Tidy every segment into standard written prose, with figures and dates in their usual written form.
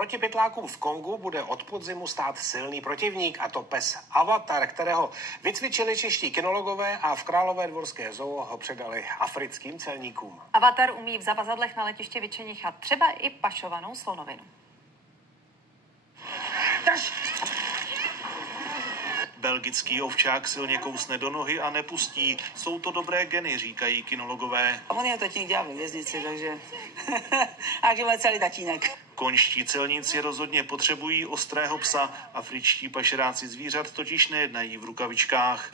Proti pytlákům v Kongu bude od podzimu stát silný protivník, a to pes Avatar, kterého vycvičili čeští kynologové a v Královédvorské zoo ho předali africkým celníkům. Avatar umí v zavazadlech na letiště vyčenichat třeba i pašovanou slonovinu. Belgický ovčák silně kousne do nohy a nepustí. Jsou to dobré geny, říkají kynologové. A on jeho tatínek dělá ve věznici, takže... Takže má celý tatínek. Konští celníci rozhodně potřebují ostrého psa. Afričtí pašeráci zvířat totiž nejednají v rukavičkách.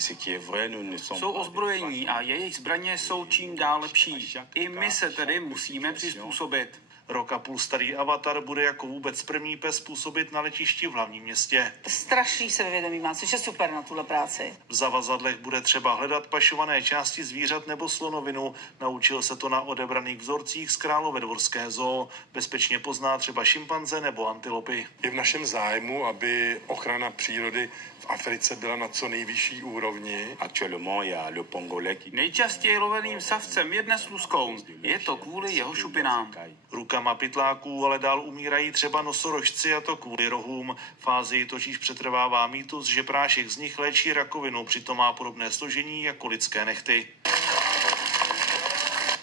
Jsou ozbrojení a jejich zbraně jsou čím dál lepší. I my se tedy musíme přizpůsobit. Rok a půl starý Avatar bude jako vůbec první pes působit na letišti v hlavním městě. Strašný sebevědomí má, což je super na tuhle práci. V zavazadlech bude třeba hledat pašované části zvířat nebo slonovinu. Naučil se to na odebraných vzorcích z Královédvorské zoo. Bezpečně pozná třeba šimpanze nebo antilopy. Je v našem zájmu, aby ochrana přírody v Africe byla na co nejvyšší úrovni. Nejčastěji loveným savcem je dnes luskoun. Je to kvůli jeho šupinám. Rukama pytláků ale dál umírají třeba nosorožci, a to kvůli rohům. V Ázii totiž přetrvává mýtus, že prášek z nich léčí rakovinu, přitom má podobné složení jako lidské nehty.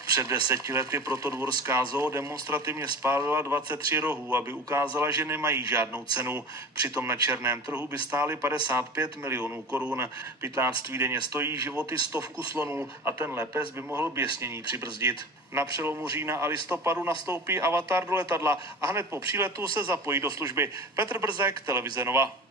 Před 10 lety proto Dvorská zoo demonstrativně spálila 23 rohů, aby ukázala, že nemají žádnou cenu. Přitom na černém trhu by stály 55 milionů korun. Pytláctví denně stojí životy 100 slonů a tenhle pes by mohl běsnění přibrzdit. Na přelomu října a listopadu nastoupí Avatar do letadla a hned po příletu se zapojí do služby. Petr Brzek, Televize Nova.